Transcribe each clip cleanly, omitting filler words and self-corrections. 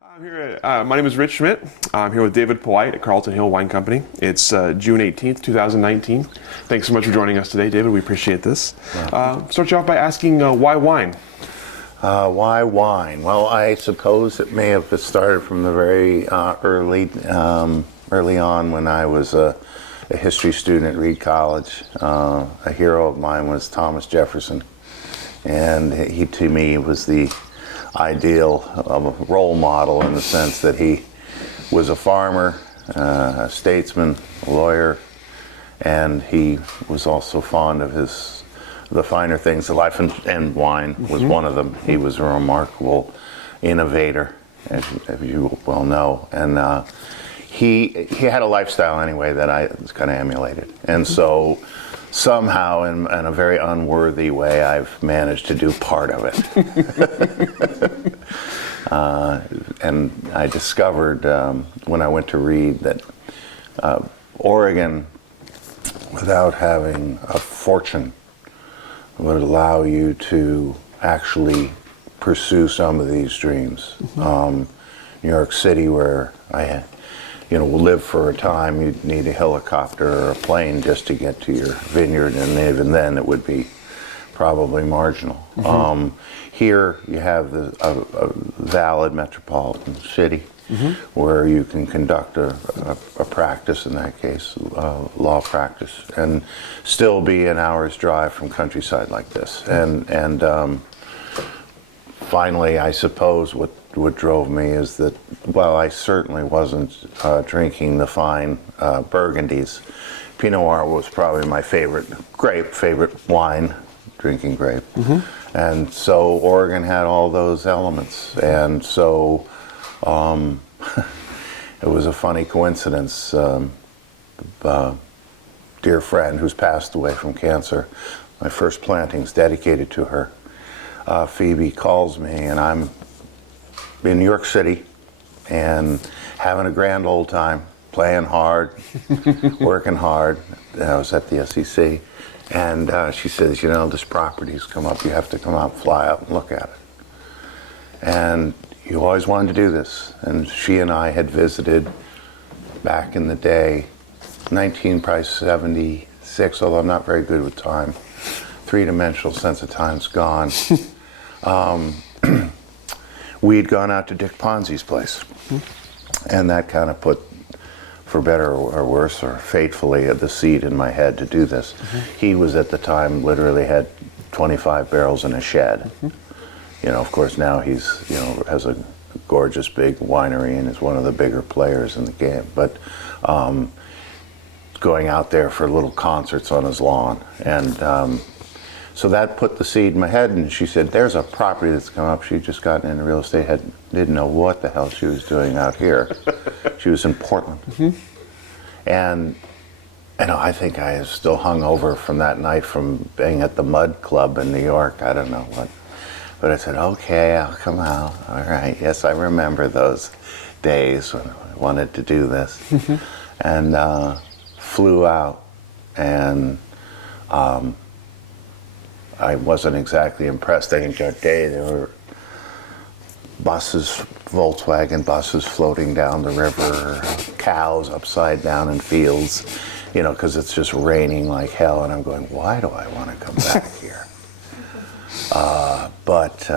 My name is Rich Schmidt. I'm here with David Polite at Carlton Hill Wine Company. It's June 18th, 2019. Thanks so much for joining us today, David. We appreciate this. Start you off by asking why wine? Why wine? Well, I suppose it may have started from the very early on when I was a history student at Reed College. A hero of mine was Thomas Jefferson, and he to me was the ideal of a role model in the sense that he was a farmer, a statesman, a lawyer, and he was also fond of the finer things of life, and wine was one of them. He was a remarkable innovator, as you well know, and he had a lifestyle anyway that I kind of emulated, and so somehow in a very unworthy way I've managed to do part of it. And I discovered when I went to Reed that Oregon, without having a fortune, would allow you to actually pursue some of these dreams. New York City, where I lived for a time, you'd need a helicopter or a plane just to get to your vineyard, and even then it would be probably marginal. Here you have a valid metropolitan city where you can conduct a practice, in that case, law practice, and still be an hour's drive from countryside like this. And finally, I suppose what drove me is that, while I certainly wasn't drinking the fine Burgundies, Pinot Noir was probably my favorite wine, drinking grape. And so Oregon had all those elements. And so it was a funny coincidence. A dear friend who's passed away from cancer, my first planting's dedicated to her. Phoebe calls me, and I'm in New York City and having a grand old time, playing hard, working hard. I was at the SEC, and she says, this property's come up, you have to come out, fly out and look at it. And you always wanted to do this. And she and I had visited back in the day, 1976, although I'm not very good with time. Three-dimensional sense of time's gone. We'd gone out to Dick Ponzi's place, and that kind of put, for better or worse, or fatefully, the seed in my head to do this. He was at the time literally had 25 barrels in a shed. Of course now he's has a gorgeous big winery and is one of the bigger players in the game. But going out there for little concerts on his lawn, and so that put the seed in my head, and she said, there's a property that's come up. She'd just gotten into real estate, didn't know what the hell she was doing out here. She was in Portland. And I think I was still hung over from that night from being at the Mud Club in New York. I don't know what. But I said, okay, I'll come out. All right, yes, I remember those days when I wanted to do this. And flew out, and I wasn't exactly impressed. I think that day there were buses, Volkswagen buses floating down the river, cows upside down in fields, because it's just raining like hell. And I'm going, why do I want to come back here? But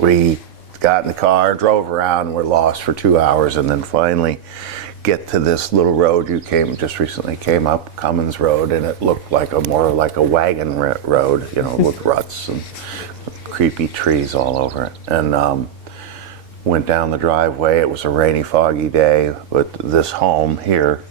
we got in the car, drove around, and were lost for 2 hours, and then finally get to this little road just recently came up, Cummins Road, and it looked more like a wagon road, with ruts and creepy trees all over it. And went down the driveway. It was a rainy, foggy day, but this home here,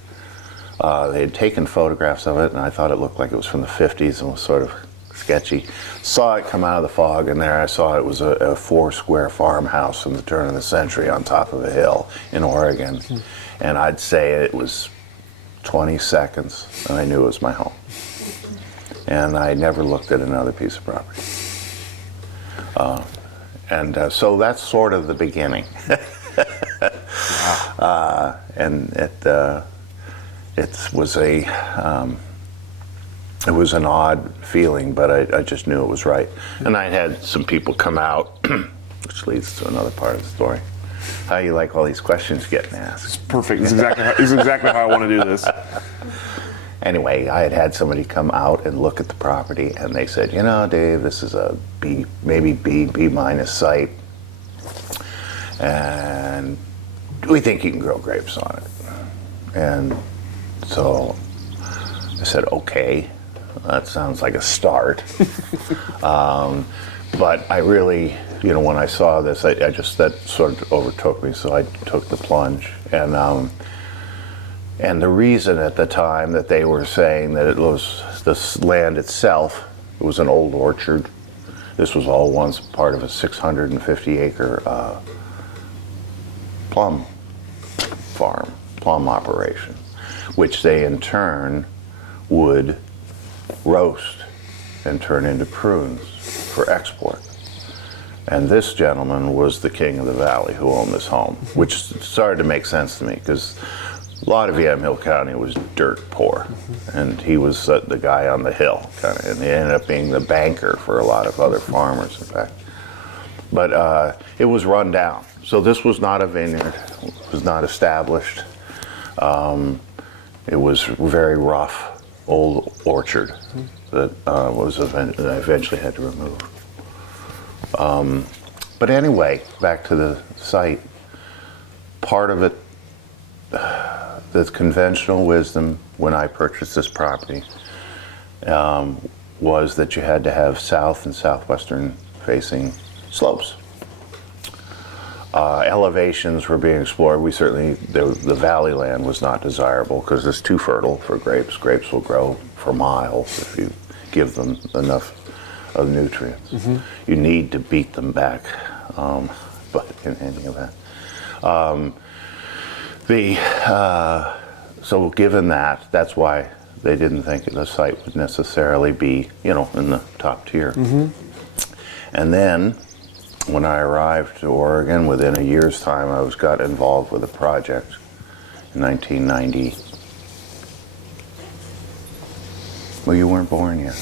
they had taken photographs of it, and I thought it looked like it was from the 50s and was sort of sketchy. Saw it come out of the fog, and there I saw it was a 4-square farmhouse from the turn of the century on top of a hill in Oregon. And I'd say it was 20 seconds, and I knew it was my home. And I never looked at another piece of property. So that's sort of the beginning. And it was an odd feeling, but I just knew it was right. And I had some people come out, which leads to another part of the story. how you like all these questions getting asked. It's perfect. It's exactly how I want to do this. Anyway, I had somebody come out and look at the property, and they said, you know, Dave, this is a B, maybe B minus site, and we think you can grow grapes on it. And so I said, okay, that sounds like a start. But I really, you know, when I saw this, I just, that sort of overtook me, so I took the plunge. And the reason at the time that they were saying that it was this land itself, it was an old orchard. This was all once part of a 650-acre plum farm, plum operation, which they in turn would roast and turn into prunes for export. And this gentleman was the king of the valley who owned this home, which started to make sense to me because a lot of Yamhill County was dirt poor, and he was the guy on the hill, kind of, and he ended up being the banker for a lot of other farmers, in fact. But it was run down. So this was not a vineyard, it was not established. It was very rough, old orchard that I eventually had to remove. But anyway, back to the site. Part of it, the conventional wisdom when I purchased this property was that you had to have south and southwestern facing slopes. Elevations were being explored. We certainly, the valley land was not desirable because it's too fertile for grapes. Grapes will grow for miles if you give them enough of nutrients. You need to beat them back, but in any event. So given that, that's why they didn't think the site would necessarily be, you know, in the top tier. And then, when I arrived to Oregon, within a year's time, I got involved with a project in 1990. Well, you weren't born yet.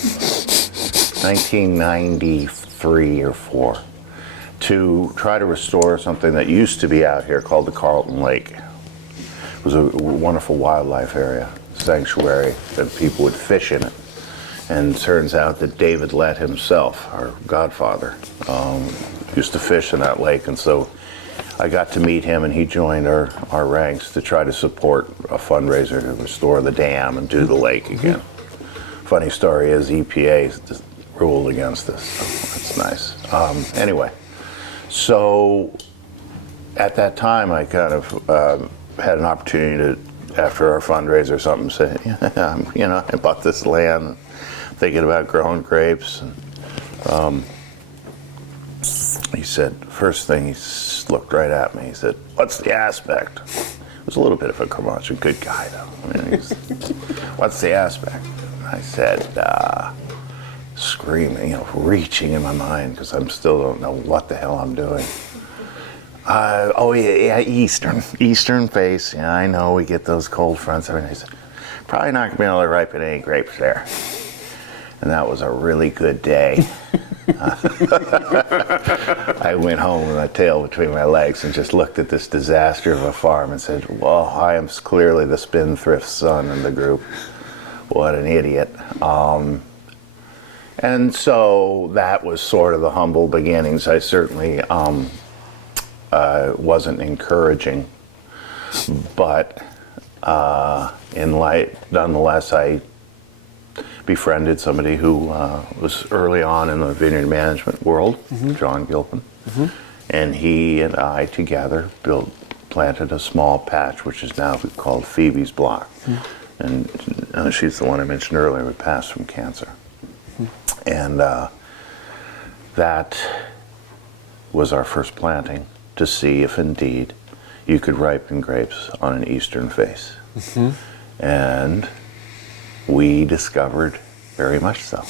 1993 or 4, to try to restore something that used to be out here called the Carlton Lake. It was a wonderful wildlife area, sanctuary, and people would fish in it. And it turns out that David Lett himself, our godfather, used to fish in that lake. And so I got to meet him, and he joined our ranks to try to support a fundraiser to restore the dam and do the lake again. Funny story is EPA ruled against us, so that's nice. Anyway, so at that time I kind of had an opportunity to, after our fundraiser or something, say, you know, I bought this land thinking about growing grapes. And he said, first thing, he looked right at me, he said, what's the aspect? It was a little bit of a curmudgeon, good guy though. I mean, what's the aspect? I said, screaming, you know, reaching in my mind, because I still don't know what the hell I'm doing. Oh yeah, eastern face. Yeah, I know we get those cold fronts. Everything. He said, probably not gonna be able to ripen any grapes there. And that was a really good day. I went home with my tail between my legs and just looked at this disaster of a farm and said, well, I am clearly the spendthrift son in the group. What an idiot. And so that was sort of the humble beginnings. I certainly wasn't encouraging, but nonetheless, I befriended somebody who was early on in the vineyard management world, John Gilpin, and he and I together planted a small patch, which is now called Phoebe's Block. And she's the one I mentioned earlier who passed from cancer. And that was our first planting to see if indeed you could ripen grapes on an eastern face. And we discovered very much so.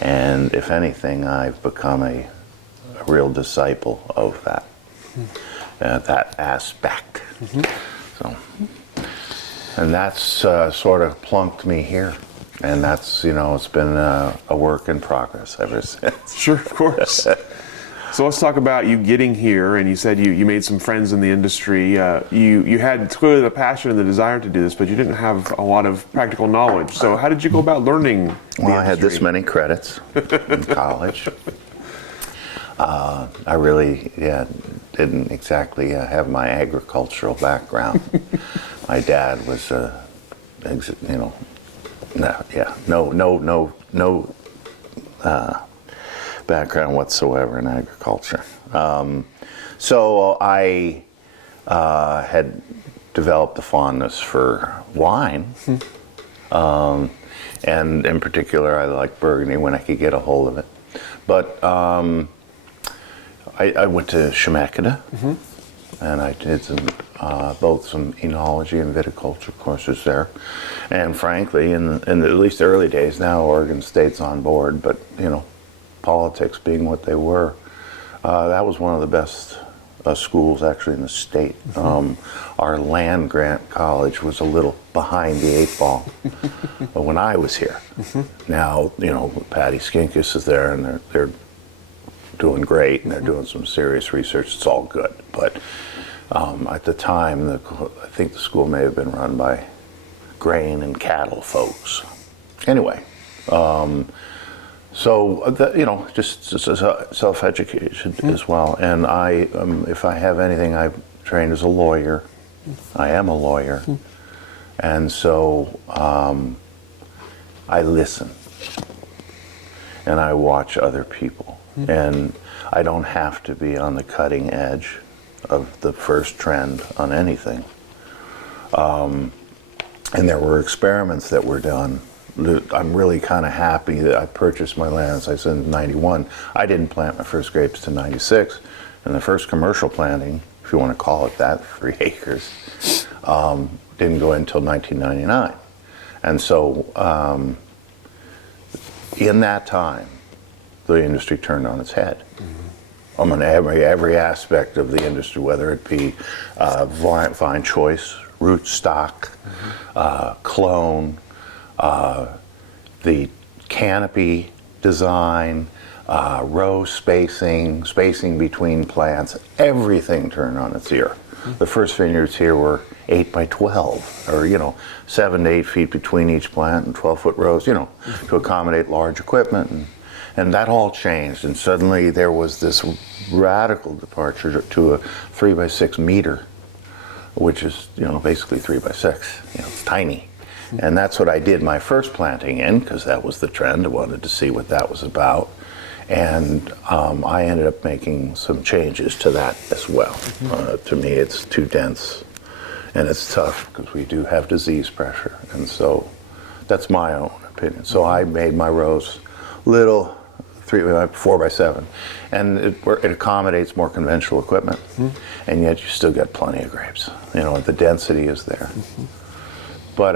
And if anything, I've become a real disciple of that, that aspect. So, and that's sort of plunked me here. And that's, you know, it's been a work in progress ever since. Sure, of course. So let's talk about you getting here, and you said you made some friends in the industry. You had clearly the passion and the desire to do this, but you didn't have a lot of practical knowledge. So how did you go about learning the Well, I had industry? this many credits in college. I really, didn't exactly have my agricultural background. My dad was, no background whatsoever in agriculture. So I had developed a fondness for wine, and in particular, I like Burgundy when I could get a hold of it. But I went to Chemeketa, and I did both some enology and viticulture courses there. And frankly, in at least the early days, now Oregon State's on board, but politics being what they were, that was one of the best schools actually in the state. Our land grant college was a little behind the 8 ball when I was here. Now, Patty Skinkis is there, and they're doing great, and they're doing some serious research. It's all good. But at the time, I think the school may have been run by grain and cattle folks. Anyway, so just self-education as well. And I, if I have anything, I've trained as a lawyer. I am a lawyer, and so I listen and I watch other people. And I don't have to be on the cutting edge of the first trend on anything. And there were experiments that were done. I'm really kind of happy that I purchased my land, as I said, in 91. I didn't plant my first grapes till 96. And the first commercial planting, if you want to call it that, 3 acres, didn't go until 1999. And so in that time, the industry turned on its head. I mean, every aspect of the industry, whether it be vine choice, root stock, clone, the canopy design, row spacing between plants, everything turned on its ear. The first vineyards here were 8 by 12, or 7 to 8 feet between each plant, and 12-foot rows, to accommodate large equipment. And that all changed, and suddenly there was this radical departure to a 3 by 6 meter, which is basically 3 by 6. It's tiny. And that's what I did my first planting in, because that was the trend. I wanted to see what that was about. And I ended up making some changes to that as well. To me, it's too dense, and it's tough because we do have disease pressure. And so that's my own opinion. So I made my rows little, 4 by 7, and it accommodates more conventional equipment, and yet you still get plenty of grapes. The density is there. But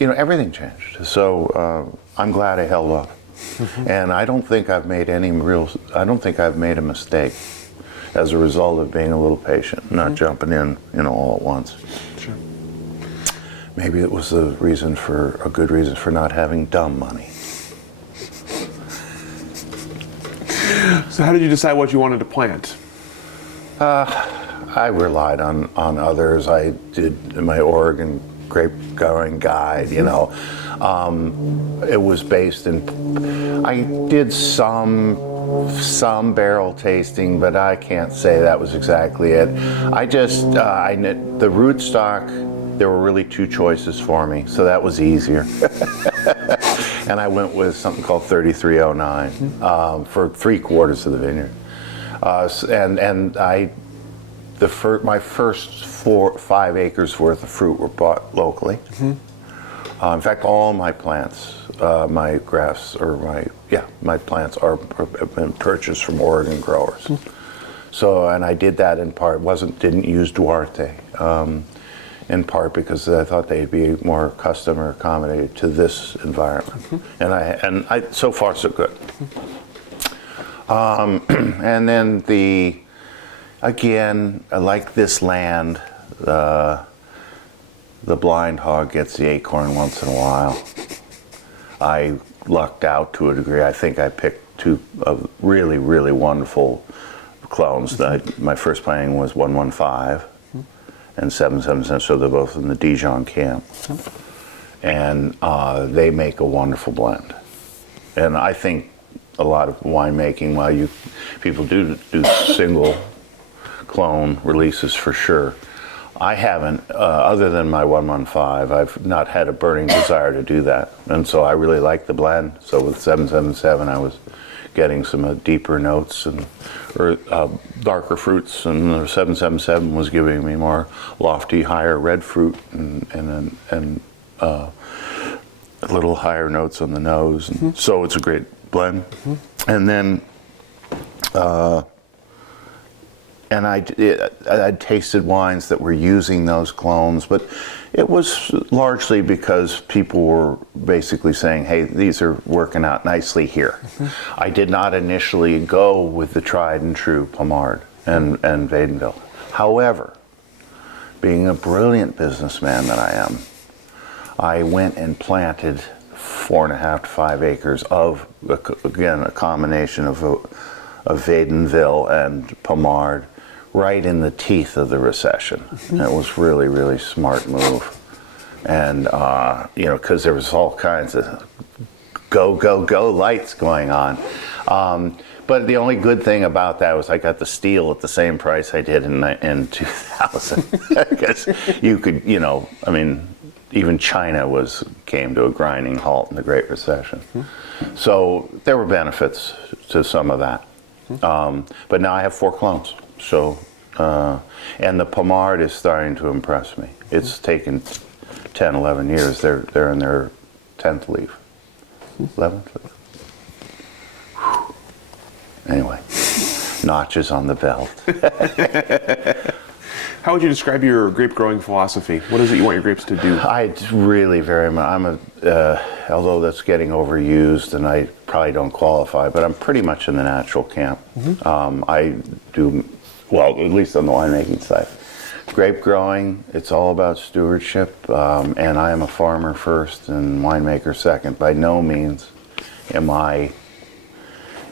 everything changed. So I'm glad I held up, and I don't think I've made a mistake as a result of being a little patient, not jumping in, all at once. Sure. Maybe it was a good reason for not having dumb money. So how did you decide what you wanted to plant? I relied on others. I did my Oregon grape growing guide, It was based in, I did some barrel tasting, but I can't say that was exactly it. I just, the rootstock, there were really 2 choices for me, so that was easier. And I went with something called 3309 for 3/4 of the vineyard. My first 5 acres worth of fruit were bought locally. In fact, all my plants, my grafts, my plants have been purchased from Oregon growers. So, and I did that in part. Didn't use Duarte. In part because I thought they'd be more custom or accommodated to this environment, and I so far so good. And then again, like this land, the blind hog gets the acorn once in a while. I lucked out to a degree. I think I picked 2 really, really wonderful clones. My first planting was 115 and 777, so they're both in the Dijon camp. And they make a wonderful blend. And I think a lot of winemaking, while people do single clone releases for sure, I haven't, other than my 115, I've not had a burning desire to do that. And so I really like the blend. So with 777, I was getting some deeper notes and darker fruits, and the 777 was giving me more lofty, higher red fruit and a little higher notes on the nose. And so it's a great blend. And then and I tasted wines that were using those clones, but it was largely because people were basically saying, hey, these are working out nicely here. I did not initially go with the tried and true Pommard and Vaydenville. However, being a brilliant businessman that I am, I went and planted 4.5 to 5 acres of, again, a combination of Vaydenville and Pommard, right in the teeth of the recession. And it was really, really smart move. And, because there was all kinds of go, go, go lights going on. But the only good thing about that was I got the steel at the same price I did in 2000. Because you could, even China came to a grinding halt in the Great Recession. So there were benefits to some of that. But now I have 4 clones. So, and the Pommard is starting to impress me. It's taken 10, 11 years. They're in their 10th leaf. 11th leaf. Whew. Anyway, notches on the belt. How would you describe your grape growing philosophy? What is it you want your grapes to do? I really very much, although that's getting overused and I probably don't qualify, but I'm pretty much in the natural camp. I do, well, at least on the winemaking side. Grape growing, it's all about stewardship, and I am a farmer first and winemaker second. By no means am I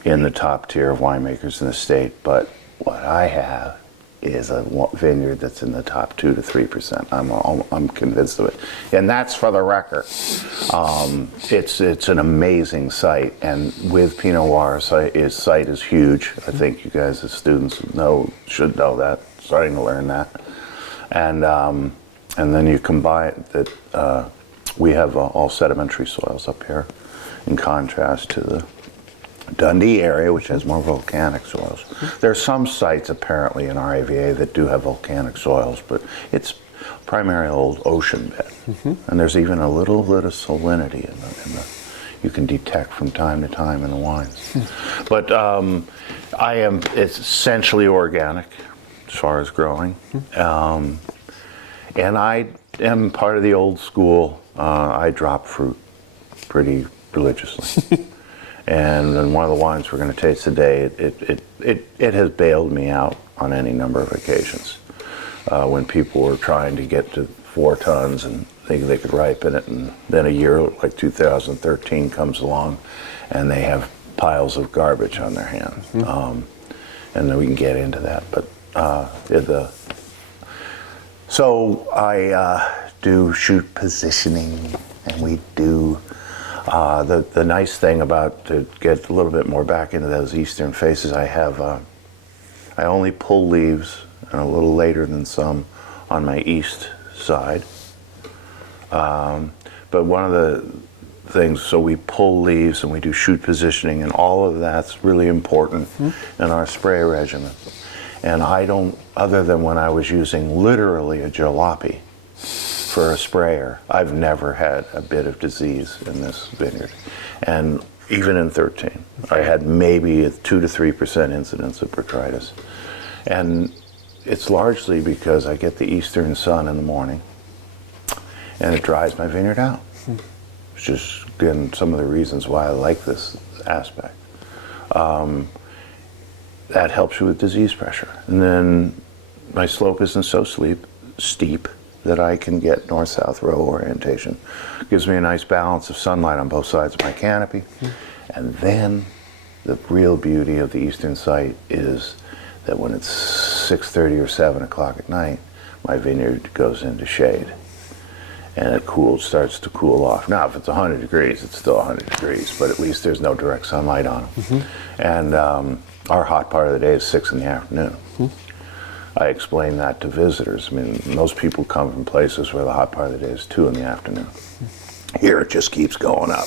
in the top tier of winemakers in the state, but what I have is a vineyard that's in the top 2 to 3%. I'm convinced of it, and that's for the record. It's an amazing site, and with Pinot Noir, site is huge. I think you guys as students should know that. Starting to learn that, and then you combine that. We have all sedimentary soils up here, in contrast to the Dundee area, which has more volcanic soils. There are some sites apparently in our AVA that do have volcanic soils, but it's primarily old ocean bed. And there's even a little bit of salinity in the you can detect from time to time in the wines. But it's essentially organic as far as growing. And I am part of the old school. I drop fruit pretty religiously. And then one of the wines we're going to taste today, it has bailed me out on any number of occasions. When people were trying to get to 4 tons and think they could ripen it, and then a year like 2013 comes along and they have piles of garbage on their hands. And then we can get into that. But so I do shoot positioning, and we do the nice thing about, to get a little bit more back into those eastern faces, I only pull leaves and a little later than some on my east side. But one of the things, so we pull leaves and we do shoot positioning, and all of that's really important in our spray regimen. And I don't, other than when I was using literally a jalopy for a sprayer, I've never had a bit of disease in this vineyard. And even in 13, I had maybe a 2 to 3% incidence of botrytis. And it's largely because I get the eastern sun in the morning and it dries my vineyard out. It's just, again, some of the reasons why I like this aspect. That helps you with disease pressure. And then my slope isn't so steep that I can get north-south row orientation. Gives me a nice balance of sunlight on both sides of my canopy. And then the real beauty of the eastern site is that when it's 6:30 or 7 o'clock at night, my vineyard goes into shade. And it starts to cool off. Now, if it's 100 degrees, it's still 100 degrees, but at least there's no direct sunlight on them. And our hot part of the day is 6 in the afternoon. I explain that to visitors. I mean, most people come from places where the hot part of the day is 2 in the afternoon. Here, it just keeps going up.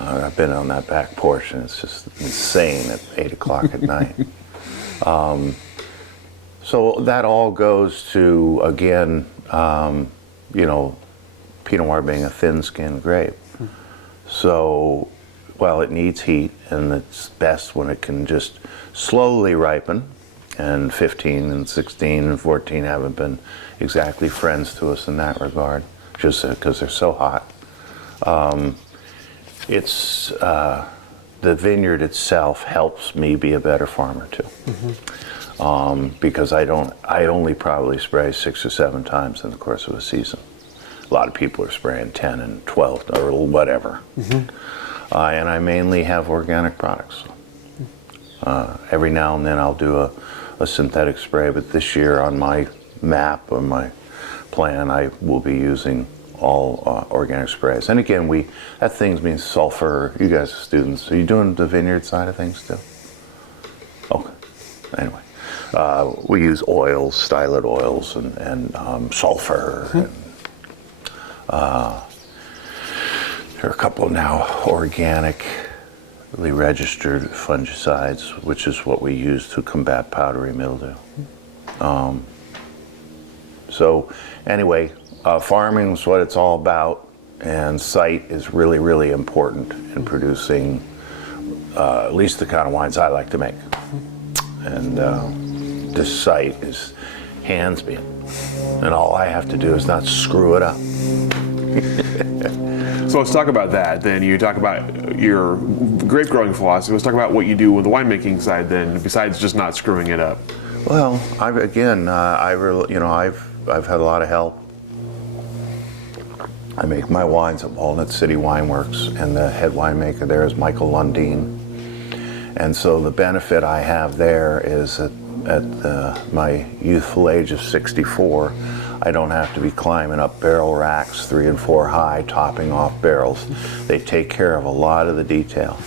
I've been on that back porch, and it's just insane at 8 o'clock at night. So that all goes to, again, Pinot Noir being a thin-skinned grape. So while it needs heat, and it's best when it can just slowly ripen, and 15 and 16 and 14 haven't been exactly friends to us in that regard, just because they're so hot. The vineyard itself helps me be a better farmer too. Because I only probably spray 6 or 7 times in the course of a season. A lot of people are spraying 10 and 12 or whatever. And I mainly have organic products. Every now and then I'll do a synthetic spray, but this year on my map, on my plan, I will be using all organic sprays. And again, that thing means sulfur. You guys are students. Are you doing the vineyard side of things too? Okay. Anyway. We use oils, stylet oils, and sulfur. And, there are a couple now organically registered fungicides, which is what we use to combat powdery mildew. So anyway, farming is what it's all about, and site is really, really important in producing at least the kind of wines I like to make. And this site hands me it, and all I have to do is not screw it up. So let's talk about that. Then you talk about your grape growing philosophy. Let's talk about what you do with the winemaking side. Then, besides just not screwing it up. Well, I've had a lot of help. I make my wines at Walnut City Wine Works, and the head winemaker there is Michael Lundeen. And so the benefit I have there is that at my youthful age of 64, I don't have to be climbing up barrel racks 3 and 4 high, topping off barrels. They take care of a lot of the detail.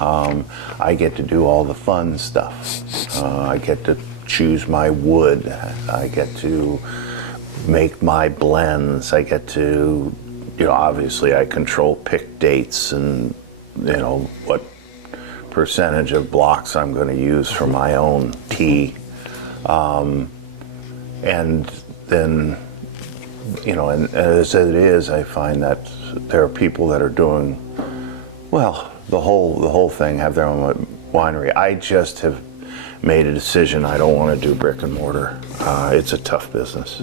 I get to do all the fun stuff. I get to choose my wood. I get to make my blends. I get to, obviously I control pick dates and, what percentage of blocks I'm going to use for my own tea. And then, and as it is, I find that there are people that are doing, the whole thing, have their own winery. I just have made a decision I don't want to do brick and mortar. It's a tough business.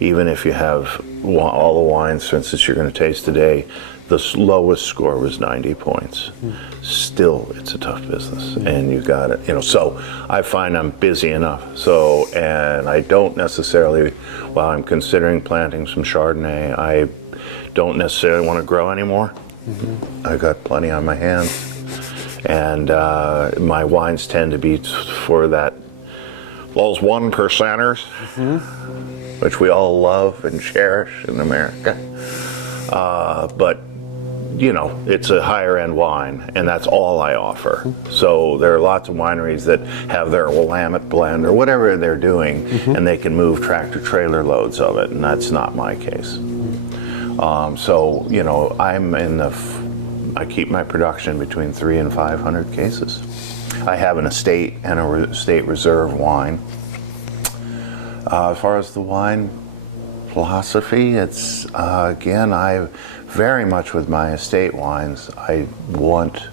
Even if you have all the wines, for instance, you're going to taste today, the lowest score was 90 points. Still, it's a tough business, and you got it. So I find I'm busy enough. And I don't necessarily, while I'm considering planting some Chardonnay, I don't necessarily want to grow anymore. I got plenty on my hands, and my wines tend to be for those 1%ers, which we all love and cherish in America. But it's a higher end wine, and that's all I offer. So there are lots of wineries that have their Willamette blend or whatever they're doing, and they can move tractor trailer loads of it, and that's not my case. I keep my production between 300 and 500 cases. I have an estate and a state reserve wine. As far as the wine philosophy, it's I very much with my estate wines, I want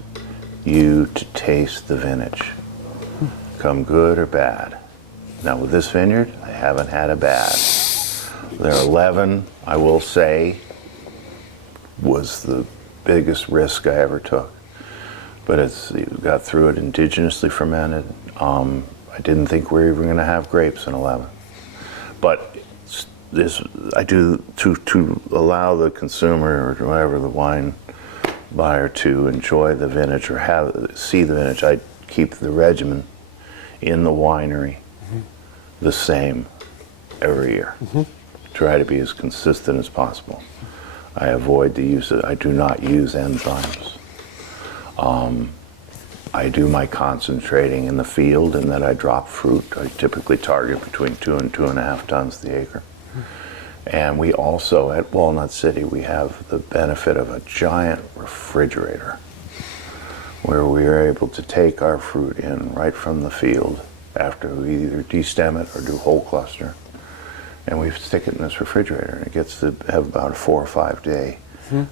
you to taste the vintage, come good or bad. Now with this vineyard, I haven't had a bad. Their 11, I will say, was the biggest risk I ever took. But it got through it indigenously fermented. I didn't think we were even going to have grapes in 11. But I do to allow the consumer or whatever, the wine buyer, to enjoy the vintage or see the vintage. I keep the regimen in the winery the same every year. Try to be as consistent as possible. I avoid the use of, I do not use enzymes. I do my concentrating in the field, and then I drop fruit. I typically target between 2 and 2.5 tons the acre. And we also, at Walnut City, we have the benefit of a giant refrigerator where we are able to take our fruit in right from the field after we either destem it or do whole cluster. And we stick it in this refrigerator, and it gets to have about a 4 or 5 day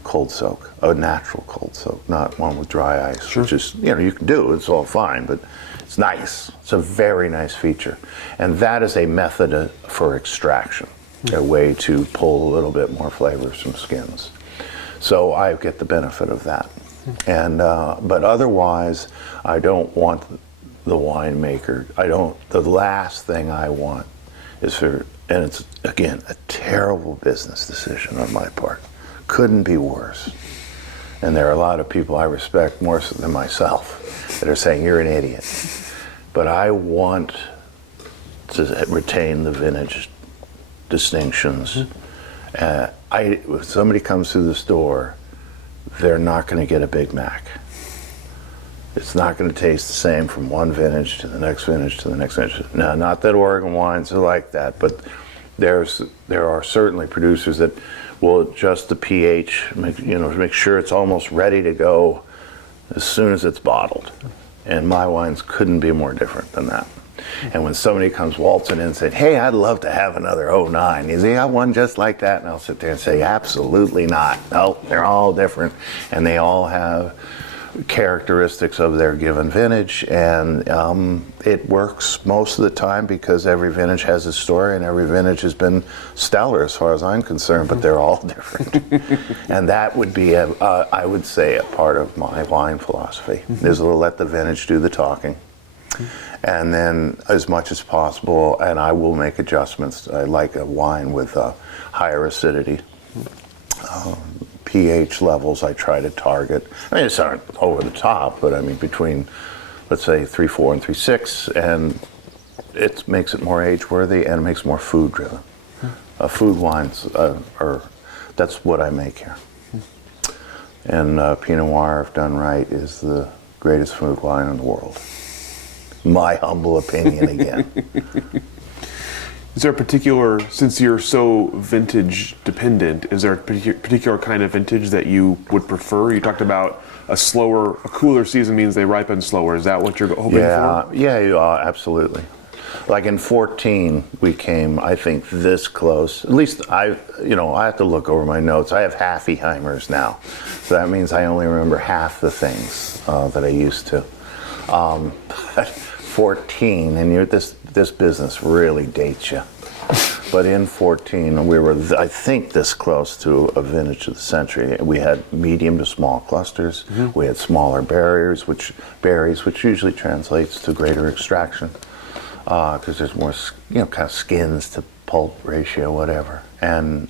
cold soak, a natural cold soak, not one with dry ice, which is, you can do, it's all fine, but it's nice. It's a very nice feature. And that is a method for extraction, a way to pull a little bit more flavors from skins. So I get the benefit of that. And but otherwise, I don't want the winemaker, the last thing I want is for, and it's, again, a terrible business decision on my part. Couldn't be worse. And there are a lot of people I respect more than myself that are saying, you're an idiot. But I want to retain the vintage distinctions. If somebody comes through the store, they're not going to get a Big Mac. It's not going to taste the same from one vintage to the next vintage to the next vintage. Now, not that Oregon wines are like that, but there are certainly producers that will adjust the pH, make sure it's almost ready to go as soon as it's bottled. And my wines couldn't be more different than that. And when somebody comes waltzing in and said, hey, I'd love to have another '09, you got one just like that? And I'll sit there and say, absolutely not. No, they're all different. And they all have characteristics of their given vintage, and it works most of the time because every vintage has a story, and every vintage has been stellar as far as I'm concerned, but they're all different. And that would be, I would say, a part of my wine philosophy, is to let the vintage do the talking. And then, as much as possible, and I will make adjustments. I like a wine with higher acidity. pH levels I try to target. I mean, it's not over the top, but I mean between, let's say, 3.4 and 3.6, and it makes it more age-worthy and it makes it more food-driven. Food wines that's what I make here. And Pinot Noir, if done right, is the greatest food wine in the world. My humble opinion again. Is there a particular, since you're so vintage dependent, is there a particular kind of vintage that you would prefer? You talked about a cooler season means they ripen slower. Is that what you're hoping for? Yeah, absolutely. Like in 14, we came, I think, this close. At least I have to look over my notes. I have half-Eheimers now. So that means I only remember half the things that I used to. But 14, and this business really dates you. But in 14, we were, I think, this close to a vintage of the century. We had medium to small clusters. We had smaller berries, which usually translates to greater extraction, because there's more, kind of skins to pulp ratio, whatever. And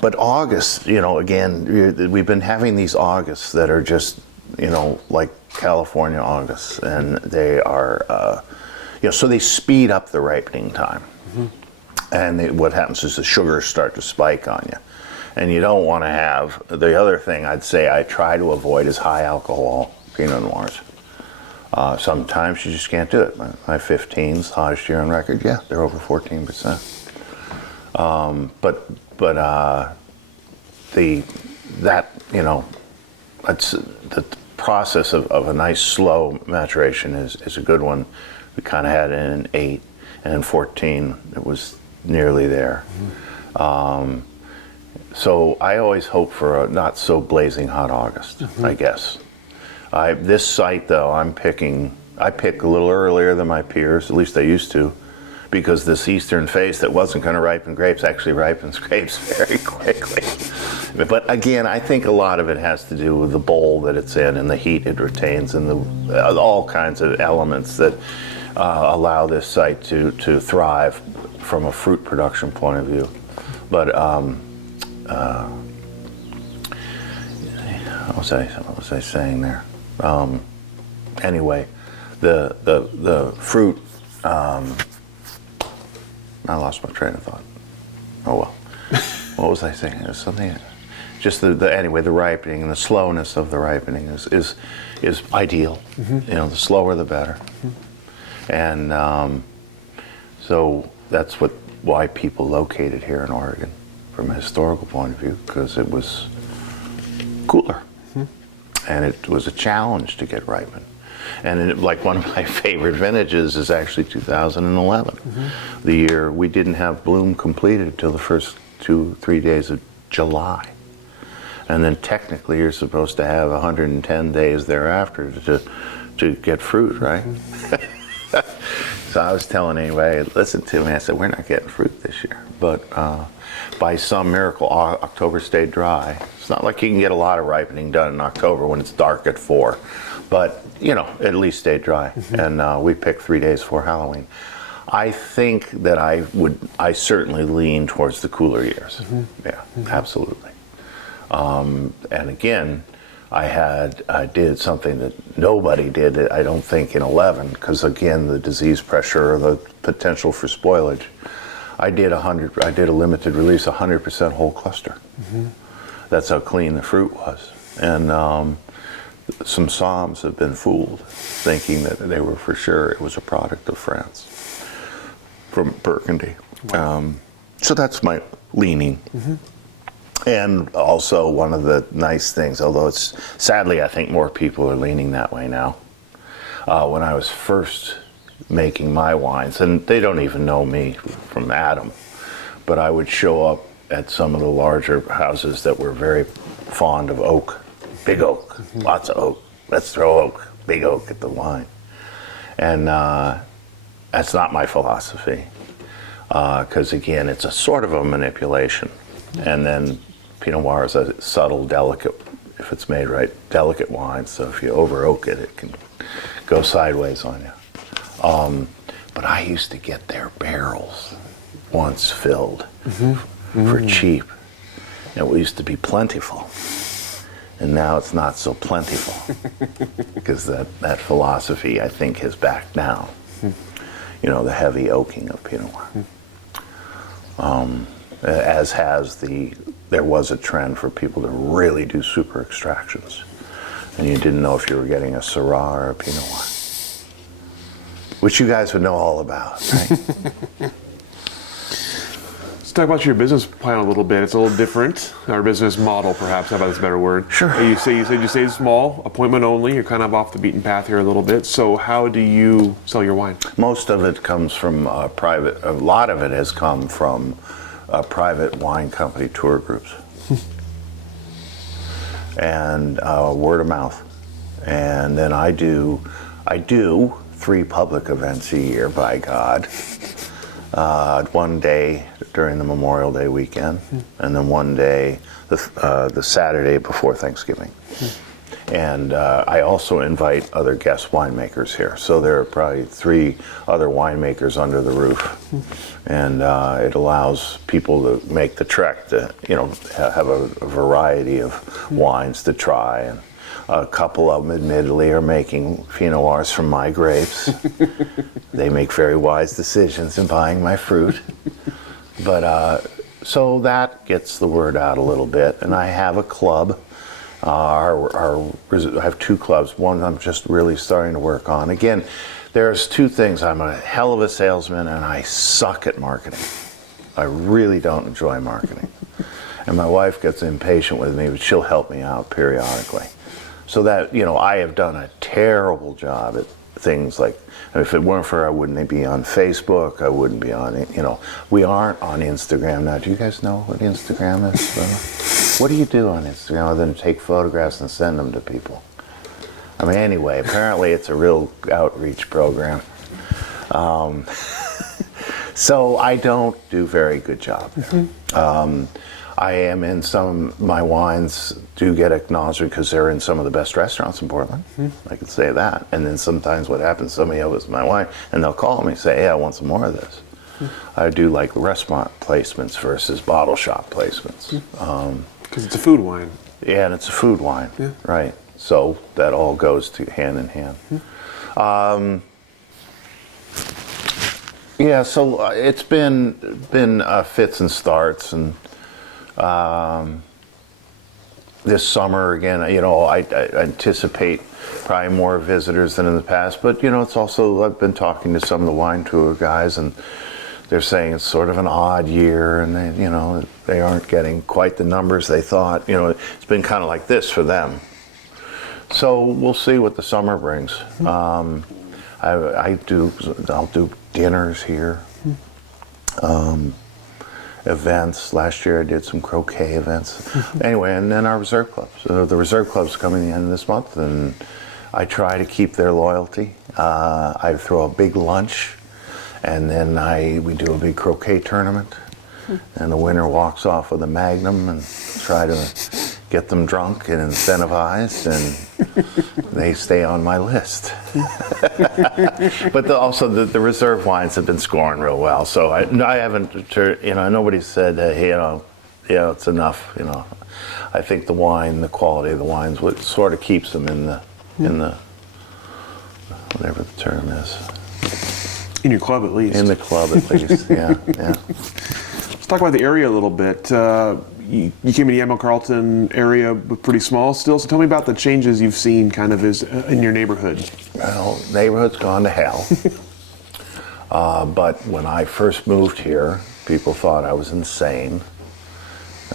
but August, again, we've been having these Augusts that are just, like California Augusts, and they are, so they speed up the ripening time. And what happens is the sugars start to spike on you. And you don't want to have, the other thing I'd say I try to avoid is high alcohol Pinot Noirs. Sometimes you just can't do it. My 15's, hottest year on record, they're over 14%. The process of a nice slow maturation is a good one. We kind of had it in 8, and in 14 it was nearly there. So I always hope for a not so blazing hot August, I guess. This site though, I pick a little earlier than my peers, at least I used to, because this eastern face that wasn't going to ripen grapes actually ripens grapes very quickly. But again, I think a lot of it has to do with the bowl that it's in and the heat it retains and all kinds of elements that allow this site to thrive from a fruit production point of view. But what was I saying there? Anyway, the fruit. I lost my train of thought. Oh well. What was I saying? There's something. Just anyway, the ripening and the slowness of the ripening is ideal. You know, the slower the better. And so that's why people located here in Oregon, from a historical point of view, because it was cooler, and it was a challenge to get ripened. And like one of my favorite vintages is actually 2011, the year we didn't have bloom completed until the first 2-3 days of July. And then technically you're supposed to have 110 days thereafter to get fruit, right? So I was telling anybody, listen to me, I said, we're not getting fruit this year. But by some miracle, October stayed dry. It's not like you can get a lot of ripening done in October when it's dark at 4. But, you know, it at least stayed dry. And we picked 3 days before Halloween. I think that I certainly lean towards the cooler years. Yeah, absolutely. And again, I did something that nobody did, I don't think, in 11, because again, the disease pressure or the potential for spoilage. I did a limited release, 100% whole cluster. That's how clean the fruit was. And some somms have been fooled, thinking that they were for sure it was a product of France, from Burgundy. Wow. So that's my leaning. And also one of the nice things, although it's sadly I think more people are leaning that way now. When I was first making my wines, and they don't even know me from Adam, but I would show up at some of the larger houses that were very fond of oak, big oak, lots of oak. Let's throw oak, big oak at the wine. And that's not my philosophy, because again, it's a sort of a manipulation. And then Pinot Noir is a subtle, delicate, if it's made right, delicate wine. So if you over oak it, it can go sideways on you. But I used to get their barrels once filled for cheap. It used to be plentiful. And now it's not so plentiful because that philosophy, I think, has backed down. You know, the heavy oaking of Pinot Noir. As has there was a trend for people to really do super extractions. And you didn't know if you were getting a Syrah or a Pinot Noir. Which you guys would know all about, right? Let's talk about your business plan a little bit. It's a little different. Our business model, perhaps. How about this better word? Sure. You said you stay small, appointment only. You're kind of off the beaten path here a little bit. So how do you sell your wine? Most of it comes from private. A lot of it has come from private wine company tour groups and word of mouth. And then I do 3 public events a year, by God. One day during the Memorial Day weekend, and then one day the Saturday before Thanksgiving. And I also invite other guest winemakers here. So there are probably 3 other winemakers under the roof. And it allows people to make the trek to, you know, have a variety of wines to try. And a couple of them, admittedly, are making Pinot Noirs from my grapes. They make very wise decisions in buying my fruit. But so that gets the word out a little bit. And I have a club. I have 2 clubs. One I'm just really starting to work on. Again, there's 2 things. I'm a hell of a salesman, and I suck at marketing. I really don't enjoy marketing. And my wife gets impatient with me, but she'll help me out periodically. So that, you know, I have done a terrible job at things like, if it weren't for her, I wouldn't be on Facebook, I wouldn't be on, you know, we aren't on Instagram now. Do you guys know what Instagram is? What do you do on Instagram other than take photographs and send them to people? I mean, anyway, apparently it's a real outreach program. So I don't do a very good job there. I am in some, my wines do get acknowledged because they're in some of the best restaurants in Portland. I can say that. And then sometimes what happens, somebody else my wine, and they'll call me and say, hey, I want some more of this. I do like restaurant placements versus bottle shop placements. Because it's a food wine. Yeah, and it's a food wine, right. So that all goes hand in hand. Yeah, so it's been fits and starts, and this summer again, I anticipate probably more visitors than in the past. But it's also, I've been talking to some of the wine tour guys, and they're saying it's sort of an odd year, and they aren't getting quite the numbers they thought. It's been kind of like this for them. So we'll see what the summer brings. I'll do dinners here, events. Last year I did some croquet events. Anyway, and then our reserve clubs. The reserve club's coming the end of this month, and I try to keep their loyalty. I throw a big lunch, and then we do a big croquet tournament, and the winner walks off with a Magnum, and try to get them drunk and incentivized, and they stay on my list. But also the reserve wines have been scoring real well, so I haven't, nobody said, hey, it's enough. I think the quality of the wines, what sort of keeps them in the whatever the term is. In your club, at least. In the club, at least. Yeah. Let's talk about the area a little bit. You came to the Yamhill Carlton area, but pretty small still. So tell me about the changes you've seen kind of in your neighborhood. Well, neighborhood's gone to hell. But when I first moved here, people thought I was insane.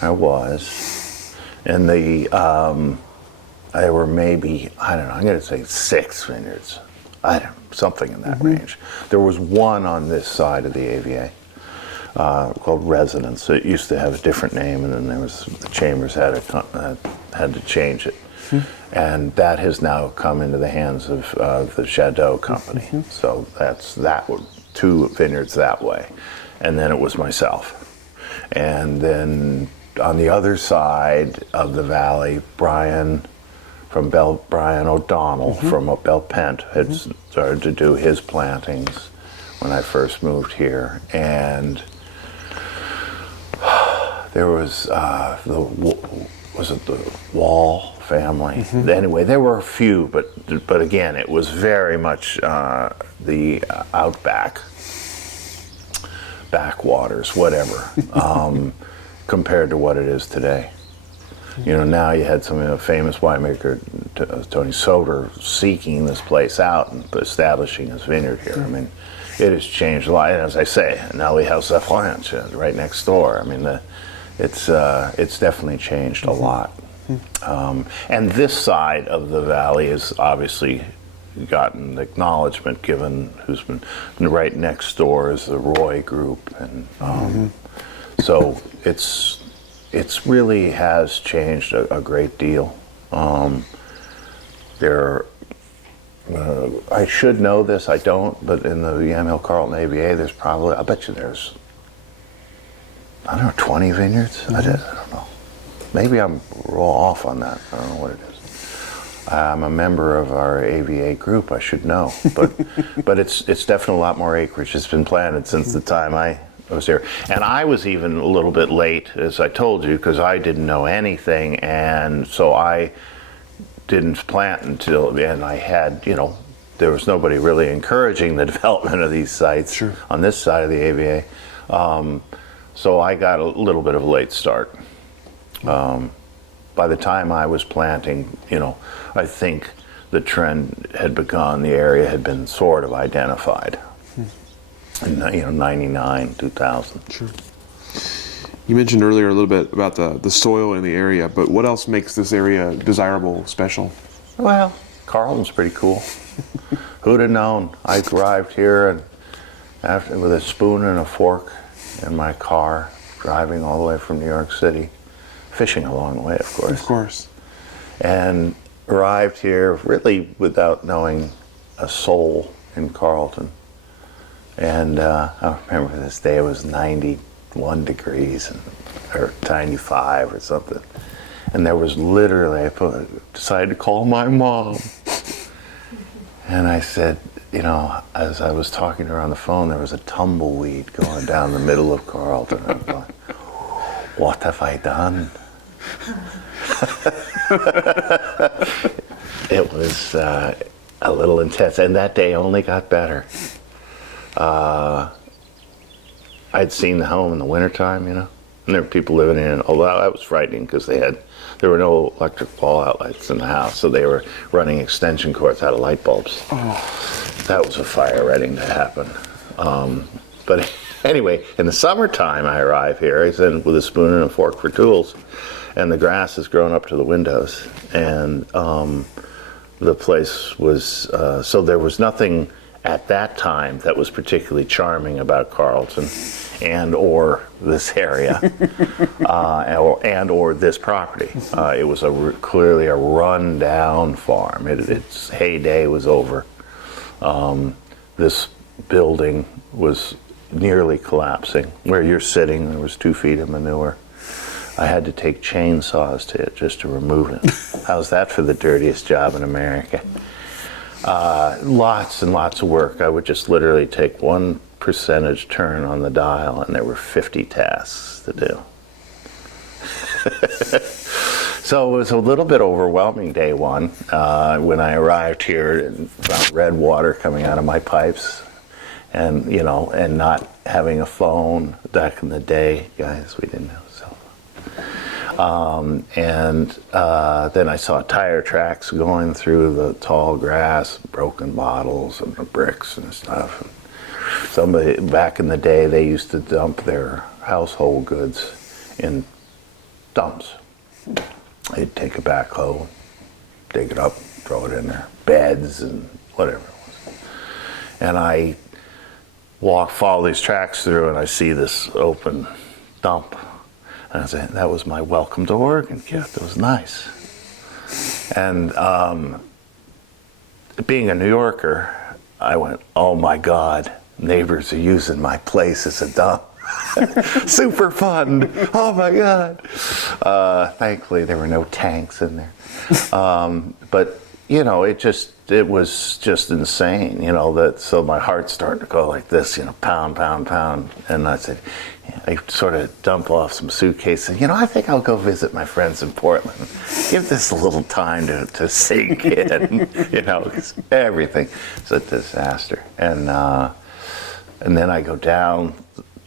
I was. And there were maybe, I don't know, I'm going to say 6 vineyards. Something in that range. There was one on this side of the AVA. Called Residence. It used to have a different name, and then the Chambers had to change it, and that has now come into the hands of the Chateau Company. So that's 2 vineyards that way, and then it was myself, and then on the other side of the valley, Brian O'Donnell from Belpent had started to do his plantings when I first moved here, and there was the Wall family. Anyway, there were a few, but again, it was very much the outback, backwaters, whatever, compared to what it is today. Now you had some famous winemaker, Tony Soter, seeking this place out and establishing his vineyard here. I mean, it has changed a lot. And as I say, now we have Safranche right next door. I mean, it's definitely changed a lot. And this side of the valley has obviously gotten acknowledgement, given who's been right next door is the Roy Group, and so it's really has changed a great deal. I should know this, I don't, but in the Yamhill Carlton AVA, there's probably, I bet you there's, I don't know, 20 vineyards? I don't know. Maybe I'm off on that. I don't know what it is. I'm a member of our AVA group, I should know. But it's definitely a lot more acreage. It's been planted since the time I was here. And I was even a little bit late, as I told you, because I didn't know anything, and so I didn't plant until, and I had, there was nobody really encouraging the development of these sites on this side of the AVA. So I got a little bit of a late start. By the time I was planting, I think the trend had begun, the area had been sort of identified. In 99, 2000. Sure. You mentioned earlier a little bit about the soil in the area, but what else makes this area desirable, special? Well, Carlton's pretty cool. Who'd have known? I arrived here and with a spoon and a fork in my car, driving all the way from New York City, fishing along the way, of course. Of course. And arrived here really without knowing a soul in Carlton. And I remember this day, it was 91 degrees or 95 or something. And there was literally, I decided to call my mom. And I said, as I was talking to her on the phone, there was a tumbleweed going down the middle of Carlton. I'm going, what have I done? It was, a little intense, and that day only got better. I'd seen the home in the wintertime, and there were people living in it, although that was frightening because there were no electric wall outlets in the house, so they were running extension cords out of light bulbs. Oh. That was a fire waiting to happen. But anyway, in the summertime I arrive here, I said, with a spoon and a fork for tools, and the grass has grown up to the windows, and the place was, so there was nothing at that time that was particularly charming about Carlton and or this area and or this property. It was clearly a run-down farm. Its heyday was over. This building was nearly collapsing. Where you're sitting, there was 2 feet of manure. I had to take chainsaws to it just to remove it. How's that for the dirtiest job in America? Lots and lots of work. I would just literally take 1 percentage turn on the dial, and there were 50 tasks to do. So it was a little bit overwhelming day one. When I arrived here, and found red water coming out of my pipes, and and not having a phone back in the day, guys, we didn't have a cell phone. Then I saw tire tracks going through the tall grass, broken bottles and the bricks and stuff. And somebody back in the day, they used to dump their household goods in dumps. They'd take a backhoe, dig it up, throw it in there, beds and whatever it was. And I follow these tracks through, and I see this open dump. And I said, that was my welcome to Oregon gift. It was nice. And being a New Yorker, I went, oh my God, neighbors are using my place as a dump. Super fun. Oh my God. Thankfully, there were no tanks in there. But, it was just insane, so my heart started to go like this, pound, pound, pound. And I said, I sort of dump off some suitcases. I think I'll go visit my friends in Portland. Give this a little time to sink in, 'cause everything is a disaster. And then I go down,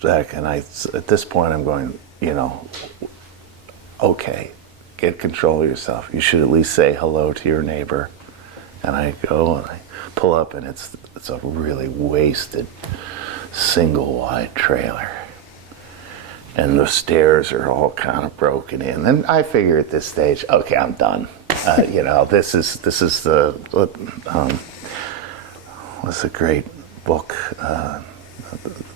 Zach, and at this point I'm going, okay, get control of yourself. You should at least say hello to your neighbor. And I go and I pull up, and it's a really wasted single wide trailer. And the stairs are all kind of broken in. And I figure at this stage, okay, I'm done. This is the what's a great book,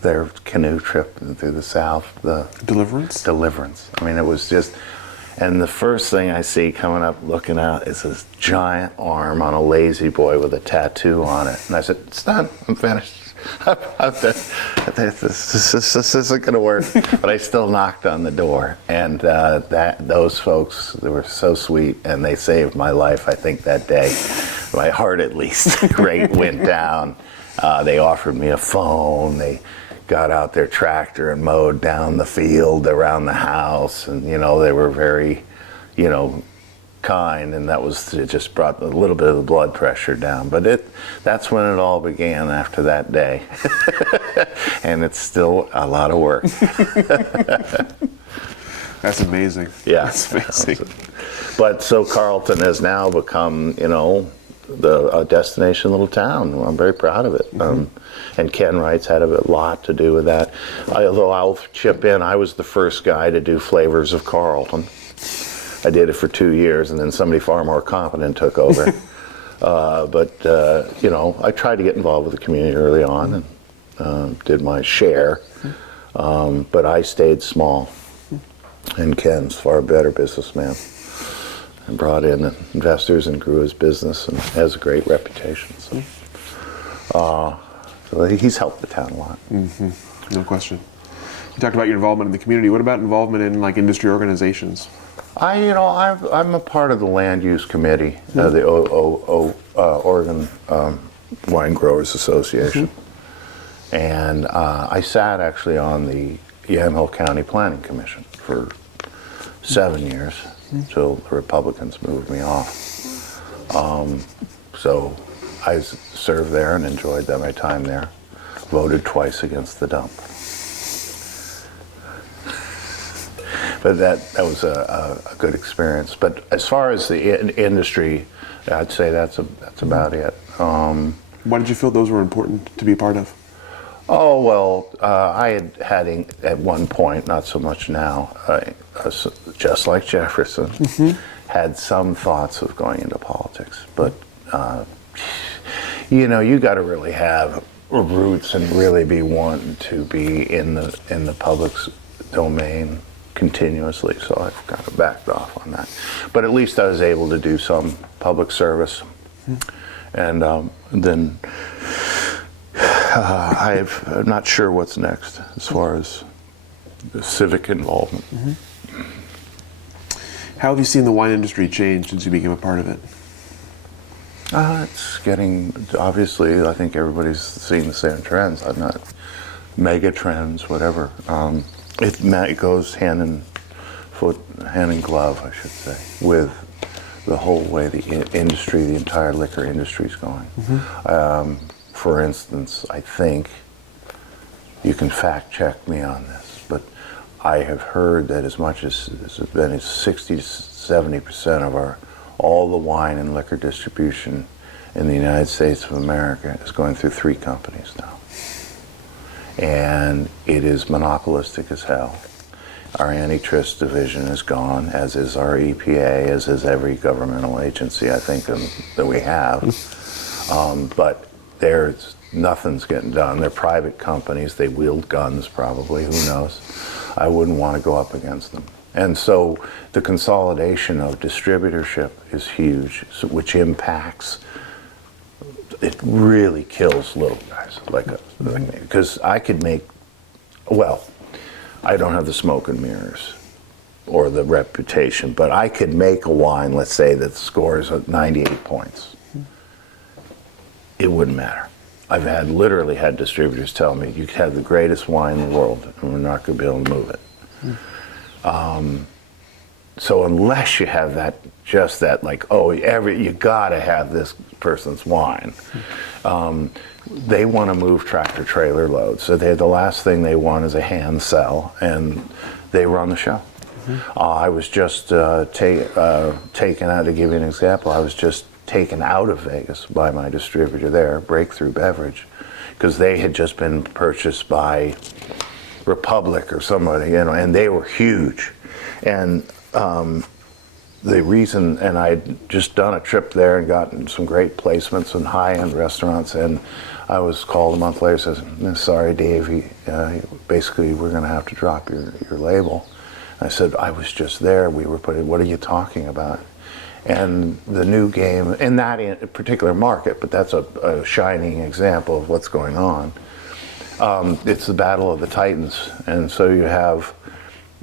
their canoe trip through the South, the Deliverance. I mean, it was just. And the first thing I see coming up looking out is this giant arm on a lazy boy with a tattoo on it. And I said, it's done. I'm finished. This isn't going to work. But I still knocked on the door. And those folks, they were so sweet, and they saved my life, I think, that day. My heart, at least, rate went down. They offered me a phone. They got out their tractor and mowed down the field around the house, and they were very kind, and it just brought a little bit of the blood pressure down. But that's when it all began after that day. And it's still a lot of work. That's amazing. Yeah, that's amazing. But so Carlton has now become a destination little town. I'm very proud of it. Mm-hmm. And Ken Wright's had a lot to do with that. Although I'll chip in, I was the first guy to do Flavors of Carlton. I did it for 2 years, and then somebody far more competent took over. But I tried to get involved with the community early on and did my share. But I stayed small. And Ken's far better businessman. And brought in investors and grew his business and has a great reputation. So he's helped the town a lot. Mm-hmm. No question. You talked about your involvement in the community. What about involvement in industry organizations? I'm a part of the land use committee, the Oregon Wine Growers Association, and I sat actually on the Yamhill County Planning Commission for 7 years. Until the Republicans moved me off. So I served there and enjoyed my time there. Voted twice against the dump. But that was a good experience. But as far as the industry, I'd say that's about it. Why did you feel those were important to be a part of? Oh, well, I had at one point, not so much now, just like Jefferson, had some thoughts of going into politics. But, you got to really have roots and really be wanting to be in the public's domain continuously. So I've kind of backed off on that. But at least I was able to do some public service. And then I'm not sure what's next as far as the civic involvement. How have you seen the wine industry change since you became a part of it? It's getting, obviously, I think everybody's seeing the same trends. I'm not mega trends, whatever. It goes hand in glove, I should say, with the whole way the industry, the entire liquor industry is going. For instance, I think, you can fact check me on this, but I have heard that as much as 60 to 70% of all the wine and liquor distribution in the United States of America is going through 3 companies now. And it is monopolistic as hell. Our antitrust division is gone, as is our EPA, as is every governmental agency, I think, that we have. But nothing's getting done. They're private companies. They wield guns, probably. Who knows? I wouldn't want to go up against them. And so the consolidation of distributorship is huge, which impacts. It really kills little guys like me, because I could make. Well, I don't have the smoke and mirrors or the reputation, but I could make a wine, let's say, that scores at 98 points. It wouldn't matter. I've literally had distributors tell me, you could have the greatest wine in the world, and we're not going to be able to move it. So unless you have you got to have this person's wine. They want to move tractor trailer loads. So the last thing they want is a hand sell, and they run the show. I was just taken out, to give you an example, I was just taken out of Vegas by my distributor there, Breakthrough Beverage, because they had just been purchased by Republic or somebody, and they were huge. And the reason, and I'd just done a trip there and gotten some great placements in high-end restaurants, and I was called a month later, says, sorry, Dave, basically we're going to have to drop your label. I said, I was just there. We were what are you talking about? And the new game, in that particular market, but that's a shining example of what's going on. It's the battle of the titans. And so you have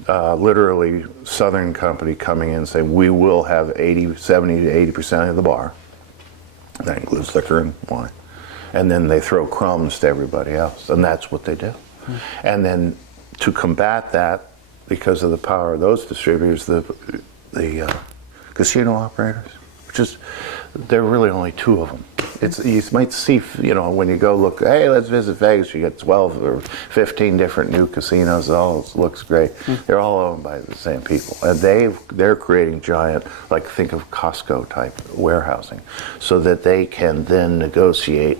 literally Southern Company coming in and saying, we will have 70 to 80% of the bar. That includes liquor and wine. And then they throw crumbs to everybody else. And that's what they do. And then to combat that, because of the power of those distributors, the casino operators, there are really only 2 of them. You might see, when you go look, hey, let's visit Vegas, you get 12 or 15 different new casinos. It all looks great. They're all owned by the same people. And they're creating giant, think of Costco type warehousing, so that they can then negotiate,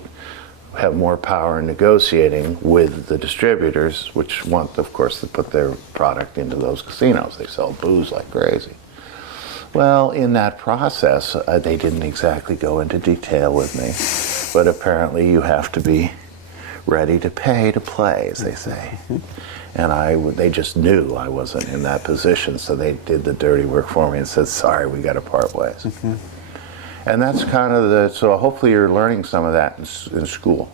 have more power in negotiating with the distributors, which want, of course, to put their product into those casinos. They sell booze like crazy. Well, in that process, they didn't exactly go into detail with me, but apparently you have to be ready to pay to play, as they say. And they just knew I wasn't in that position, so they did the dirty work for me and said, sorry, we got to part ways. And that's kind of so hopefully you're learning some of that in school.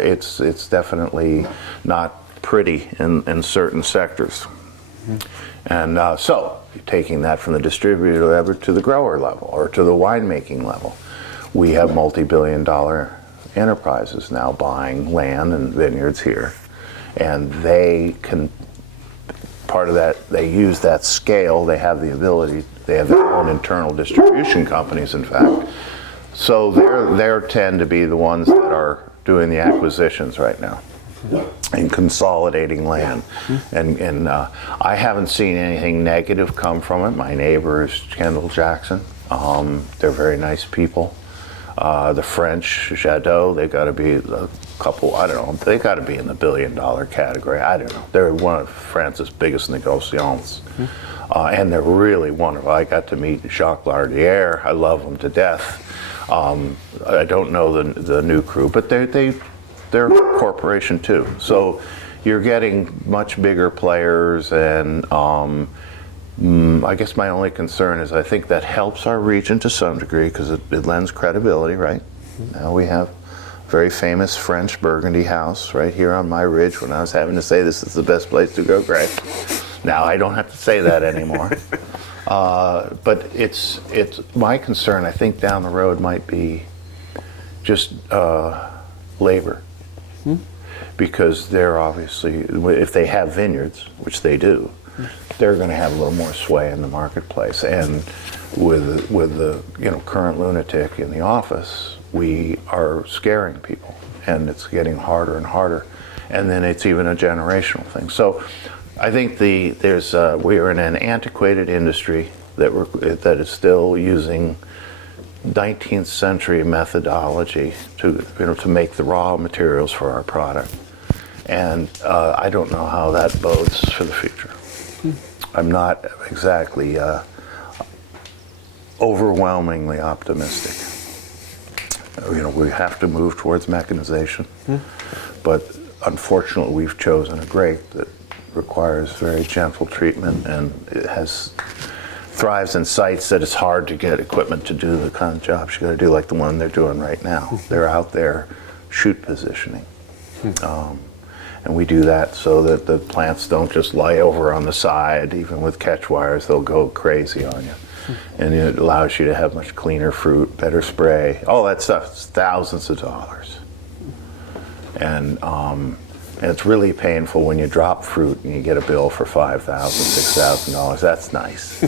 It's definitely not pretty in certain sectors. And so, taking that from the distributor level to the grower level or to the winemaking level, we have multi-billion-dollar enterprises now buying land and vineyards here, and they can, part of that, they use that scale, they have the ability, they have their own internal distribution companies, in fact, So they tend to be the ones that are doing the acquisitions right now and consolidating land. And I haven't seen anything negative come from it. My neighbor is Kendall Jackson. They're very nice people. The French Jadot, they got to be a couple, I don't know, they got to be in the $1 billion category. I don't know. They're one of France's biggest negociants. And they're really wonderful. I got to meet Jacques Lardière. I love him to death. I don't know the new crew, but they're a corporation too. So you're getting much bigger players, and I guess my only concern is I think that helps our region to some degree because it lends credibility, right? Now we have a very famous French Burgundy house right here on my ridge when I was having to say this is the best place to grow grape. Now I don't have to say that anymore. But it's my concern, I think down the road might be just labor. Because they're obviously, if they have vineyards, which they do, they're going to have a little more sway in the marketplace. And with the current lunatic in the office, we are scaring people, and it's getting harder and harder. And then it's even a generational thing. So I think we are in an antiquated industry that is still using 19th century methodology to make the raw materials for our product. And I don't know how that bodes for the future. I'm not exactly overwhelmingly optimistic. We have to move towards mechanization, but unfortunately we've chosen a grape that requires very gentle treatment, and it thrives in sites that it's hard to get equipment to do the kind of jobs you got to do, like the one they're doing right now. They're out there shoot positioning. And we do that so that the plants don't just lie over on the side. Even with catch wires, they'll go crazy on you. And it allows you to have much cleaner fruit, better spray, all that stuff. It's thousands of dollars. And it's really painful when you drop fruit and you get a bill for $5,000, $6,000. That's nice.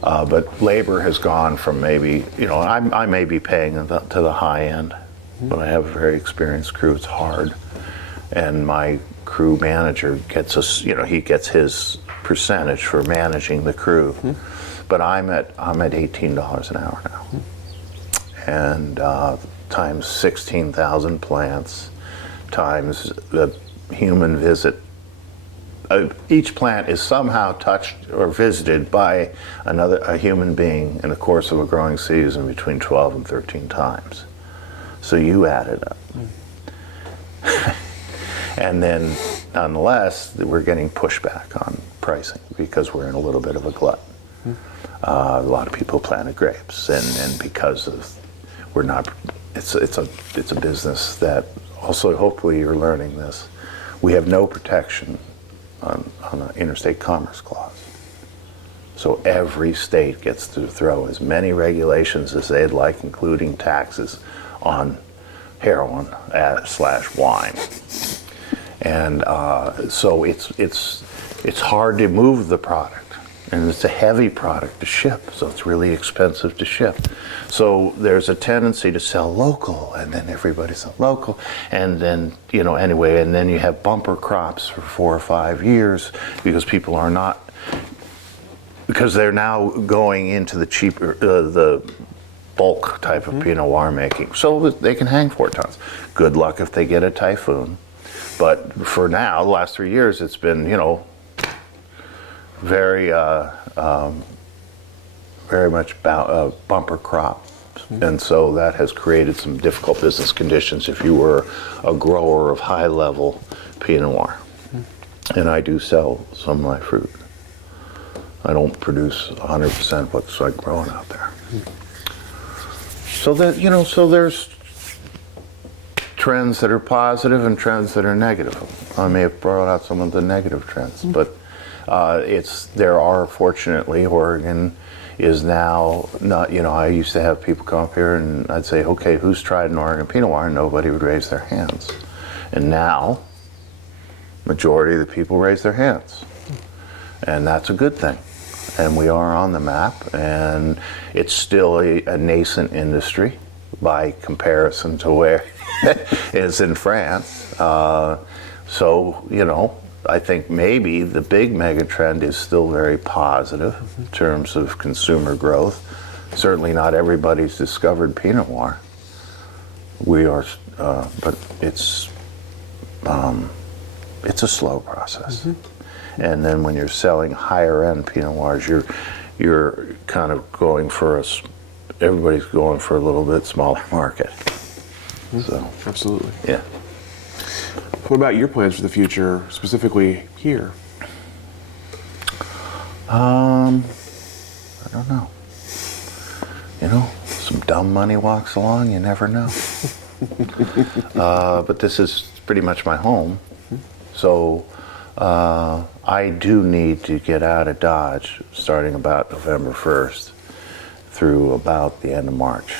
But labor has gone from maybe, I may be paying to the high end, but I have a very experienced crew. It's hard. And my crew manager gets he gets his percentage for managing the crew. But I'm at $18 an hour now. And times 16,000 plants, times the human visit. Each plant is somehow touched or visited by a human being in the course of a growing season between 12 and 13 times. So you add it up. And then, nonetheless, we're getting pushback on pricing because we're in a little bit of a glut. A lot of people planted grapes, and because of it's a business that also, hopefully, you're learning this. We have no protection on an interstate commerce clause. So every state gets to throw as many regulations as they'd like, including taxes on heroin / wine. And so it's hard to move the product, and it's a heavy product to ship, so it's really expensive to ship. So there's a tendency to sell local, and then everybody sells local, and then anyway, and then you have bumper crops for 4 or 5 years because people are not, because they're now going into the cheaper the bulk type of Pinot Noir making, so they can hang 4 tons. Good luck if they get a typhoon. But for now, the last 3 years, it's been, very much bumper crop. And so that has created some difficult business conditions if you were a grower of high-level Pinot Noir. And I do sell some of my fruit. I don't produce 100% what's like growing out there. So that, so there's trends that are positive and trends that are negative. I may have brought out some of the negative trends, but there are, fortunately, Oregon is now not, I used to have people come up here and I'd say, okay, who's tried an Oregon Pinot Noir? And nobody would raise their hands. And now, majority of the people raise their hands. And that's a good thing. And we are on the map, and it's still a nascent industry. by comparison to where it is in France. So, I think maybe the big mega trend is still very positive in terms of consumer growth. Certainly not everybody's discovered Pinot Noir. We are, but it's a slow process. And then when you're selling higher end Pinot Noirs, you're kind of going for everybody's going for a little bit smaller market. So Absolutely. yeah. What about your plans for the future, specifically here? I don't know. Some dumb money walks along, you never know. But this is pretty much my home. So I do need to get out of Dodge starting about November 1st through about the end of March.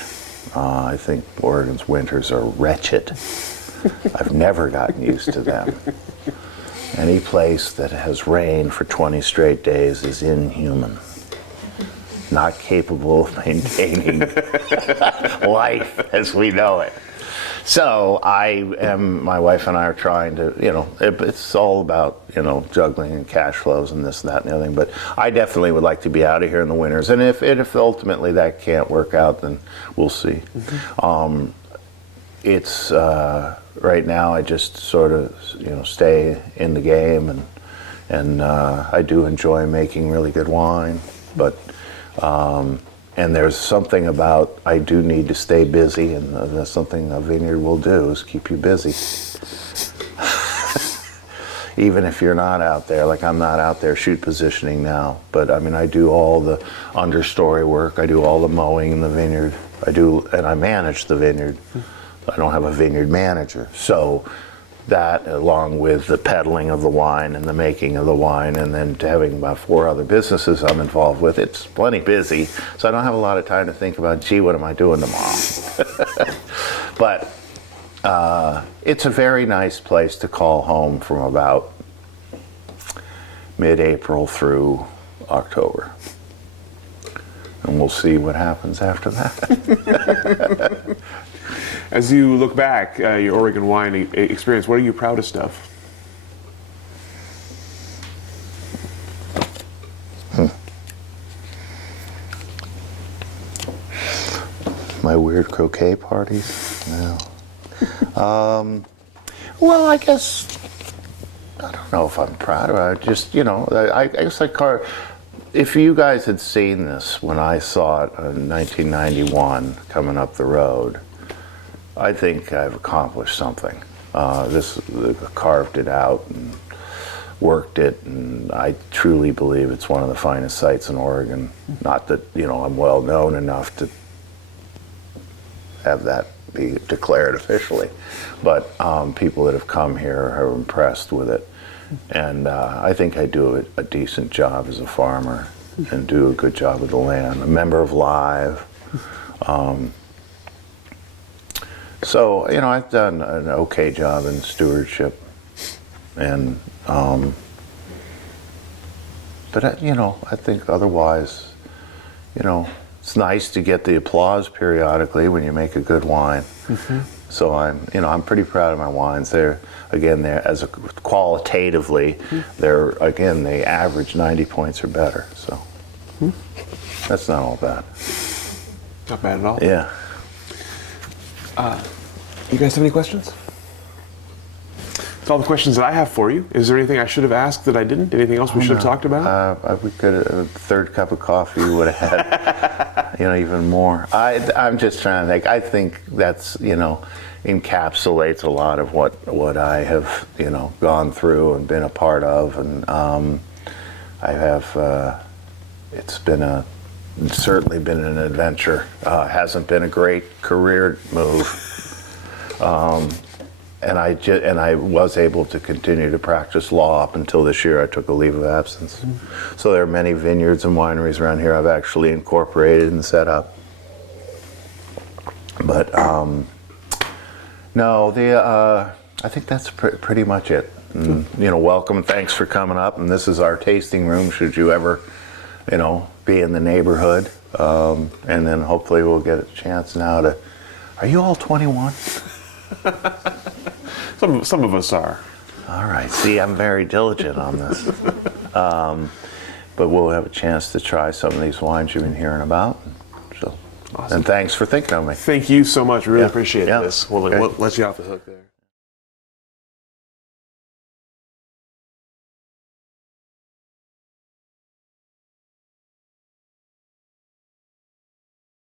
I think Oregon's winters are wretched. I've never gotten used to them. Any place that has rain for 20 straight days is inhuman. Not capable of maintaining life as we know it. So my wife and I are trying to, it's all about, juggling and cash flows and this, that, and the other thing. But I definitely would like to be out of here in the winters. And if ultimately that can't work out, then we'll see. It's, right now I just sort of, stay in the game and I do enjoy making really good wine. But, and there's something about, I do need to stay busy, and that's something a vineyard will do, is keep you busy. Even if you're not out there, like I'm not out there shoot positioning now, but I mean, I do all the understory work, I do all the mowing in the vineyard, and I manage the vineyard. I don't have a vineyard manager. So that, along with the peddling of the wine and the making of the wine, and then having about 4 other businesses I'm involved with, it's plenty busy. So I don't have a lot of time to think about, gee, what am I doing tomorrow? But it's a very nice place to call home from about mid-April through October. And we'll see what happens after that. As you look back, your Oregon wine experience, what are you proudest of? My weird croquet parties? No. Well, I guess, I don't know if I'm proud of it. Just, I guess if you guys had seen this when I saw it in 1991 coming up the road, I think I've accomplished something. Carved it out and worked it, and I truly believe it's one of the finest sites in Oregon. Not that, I'm well known enough to have that be declared officially, but people that have come here are impressed with it. And I think I do a decent job as a farmer and do a good job with the land. A member of Live. So, I've done an okay job in stewardship, and, but, I think otherwise, it's nice to get the applause periodically when you make a good wine. So I'm pretty proud of my wines. They're qualitatively, they average 90 points or better, so that's not all bad. Not bad at all. Yeah. You guys have any questions? That's all the questions that I have for you. Is there anything I should have asked that I didn't? Anything else we should have talked about? We could have, a third cup of coffee would have had, even more. I'm just trying to think. I think that's, encapsulates a lot of what I have, gone through and been a part of. And I have, it's certainly been an adventure. Hasn't been a great career move. And I was able to continue to practice law up until this year. I took a leave of absence. So there are many vineyards and wineries around here I've actually incorporated and set up. But no, I think that's pretty much it. And, welcome. Thanks for coming up. And this is our tasting room. Should you ever, be in the neighborhood, and then hopefully we'll get a chance now to Are you all 21? Some of us are. All right. See, I'm very diligent on this. But we'll have a chance to try some of these wines you've been hearing about. So, Awesome. And thanks for thinking of me. Thank you so much. Really Yeah. appreciate Yeah. this. We'll Okay. let you off the hook there.